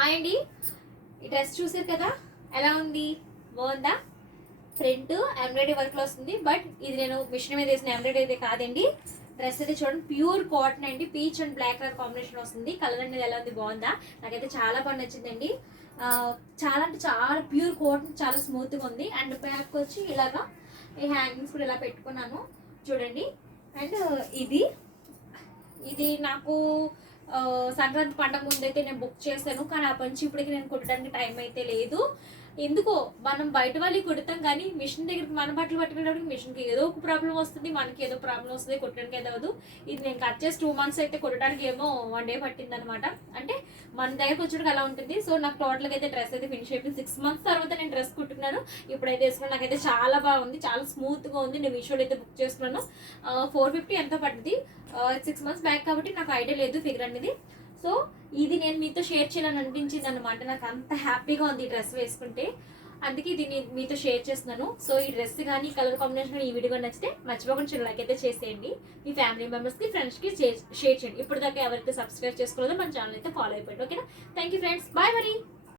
Hi అండి, ఈ dress చూసారు కదా ఎలా ఉంది, బాగుందా? ఫ్రంట్ ఎంబ్రాయిడరీ వర్క్ లో వస్తుంది. బట్ ఇది నేను మిషన్ మీద వేసిన ఎంబ్రాయిడరీ అయితే కాదండి. డ్రెస్ అయితే చూడండి, ప్యూర్ కాటన్ అండి. Peach and black colour combination వస్తుంది. కలర్ అనేది ఎలా ఉంది, బాగుందా? నాకైతే చాలా బాగా నచ్చిందండి. చాలా అంటే చాలా ప్యూర్ కాటన్, చాలా స్మూత్ గా ఉంది. అండ్ బ్యాక్ వచ్చి ఇలాగా ఈ హ్యాంగింగ్స్ కూడా ఇలా పెట్టుకున్నాను చూడండి. అండ్ ఇది ఇది నాకు సంక్రాంతి పండగ ముందైతే నేను బుక్ చేశాను. కానీ ఆ పంచి ఇప్పటికి నేను కుట్టడానికి టైం అయితే లేదు. ఎందుకో మనం బయట వాళ్ళకి కుడతాం, కానీ మిషన్ దగ్గరికి మన బట్టలు పట్టుకునేటప్పుడు మిషన్కి ఏదో ఒక ప్రాబ్లం వస్తుంది, మనకి ఏదో ప్రాబ్లం వస్తుంది, కుట్టడానికి ఏదో అవ్వదు. ఇది నేను కట్ చేసి 2 months అయితే కుట్టడానికి ఏమో 1 day పట్టింది అనమాట. అంటే మన దగ్గరకు వచ్చేటికి అలా ఉంటుంది. సో నాకు టోటల్గా అయితే డ్రెస్ అయితే ఫినిష్ అయిపోయింది. 6 months తర్వాత నేను డ్రెస్ కుట్టుకున్నాను. ఇప్పుడైతే వేసుకున్నాను. నాకైతే చాలా బాగుంది, చాలా స్మూత్గా ఉంది. నేను మీషోలో అయితే బుక్ చేసుకున్నాను. 450 ఎంతో పడింది. 6 months బ్యాక్ కాబట్టి నాకు ఐడియా లేదు ఫిగర్ అనేది. సో ఇది నేను మీతో షేర్ చేయాలని అనిపించింది అనమాట. నాకు అంత హ్యాపీగా ఉంది ఈ డ్రెస్ వేసుకుంటే, అందుకే ఇది నేను మీతో షేర్ చేస్తున్నాను. సో ఈ డ్రెస్ కానీ కలర్ కాంబినేషన్ కానీ ఈ వీడియో కానీ నచ్చితే మర్చిపోకుండా లైక్ అయితే చేసేయండి. మీ ఫ్యామిలీ మెంబర్స్కి, ఫ్రెండ్స్కి షేర్ చేయండి. ఇప్పుడు దాకా ఎవరైతే సబ్స్క్రైబ్ చేసుకోలేదో మన ఛానల్ అయితే ఫాలో అయిపోయింది. ఓకేనా? థ్యాంక్ యూ ఫ్రెండ్స్, బాయ్ మరి.